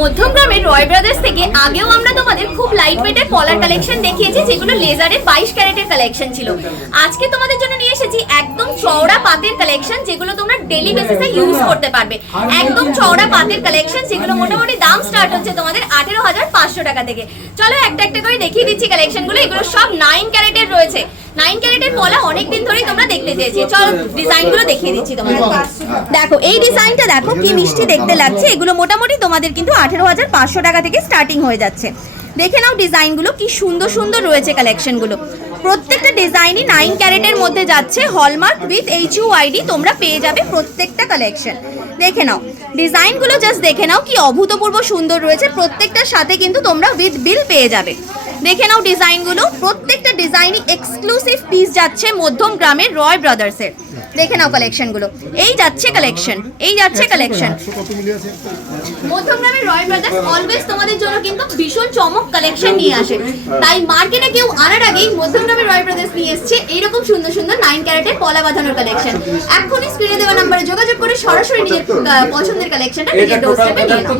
মধ্যমগ্রামের রয় brothers থেকে আগেও আমরা তোমাদের খুব লাইট ওয়েটের পলার কালেকশন দেখিয়েছি, যেগুলো লেজারের 22 ক্যারেটের কালেকশন ছিল। আজকে তোমাদের জন্য নিয়ে এসেছি একদম চওড়া পাতের কালেকশন, যেগুলো তোমরা ডেইলি বেসিসে ইউজ করতে পারবে। একদম চওড়া পাতের কালেকশন, যেগুলো মোটামুটি দাম স্টার্ট হচ্ছে তোমাদের 18,500 টাকা থেকে। চলো একটা একটা করে দেখিয়ে দিচ্ছি কালেকশনগুলো। এগুলো সব 9 ক্যারেটের রয়েছে। 9 ক্যারেটের পলা অনেকদিন ধরেই তোমরা দেখতে চেয়েছি। চলো ডিজাইনগুলো দেখিয়ে দিচ্ছি তোমাদের। দেখো এই ডিজাইনটা দেখো কি মিষ্টি দেখতে লাগছে। এগুলো মোটামুটি তোমাদের কিন্তু 18,500 টাকা থেকে স্টার্টিং হয়ে যাচ্ছে। দেখে নাও ডিজাইনগুলো কি সুন্দর সুন্দর রয়েছে কালেকশনগুলো। প্রত্যেকটা ডিজাইনই 9 ক্যারেটের মধ্যে যাচ্ছে। হলমার্ক উইথ HUID তোমরা পেয়ে যাবে প্রত্যেকটা কালেকশন। দেখে নাও ডিজাইনগুলো, জাস্ট দেখে নাও কি অভূতপূর্ব সুন্দর রয়েছে। প্রত্যেকটার সাথে কিন্তু তোমরা উইথ বিল পেয়ে যাবে। দেখে নাও ডিজাইনগুলো, প্রত্যেকটা ডিজাইনই এক্সক্লুসিভ পিস যাচ্ছে মধ্যমগ্রামের রয় ব্রাদার্সের। দেখে নাও কালেকশনগুলো, এই যাচ্ছে কালেকশন, এই যাচ্ছে কালেকশন। মধ্যমগ্রামের রয় ব্রাদার্স অলওয়েজ তোমাদের জন্য কিন্তু ভীষণ চমক কালেকশন নিয়ে আসে। তাই মার্কেটে কেউ আনার আগেই মধ্যমগ্রামের রয় ব্রাদার্স নিয়ে এসছে এইরকম সুন্দর সুন্দর 9 ক্যারেটের পলা বাঁধানোর কালেকশন। এখনই স্ক্রিনে দেওয়া নাম্বারে যোগাযোগ করে সরাসরি নিজের পছন্দের কালেকশনটা নিজের ডোরস্টেপে নিয়ে নাও।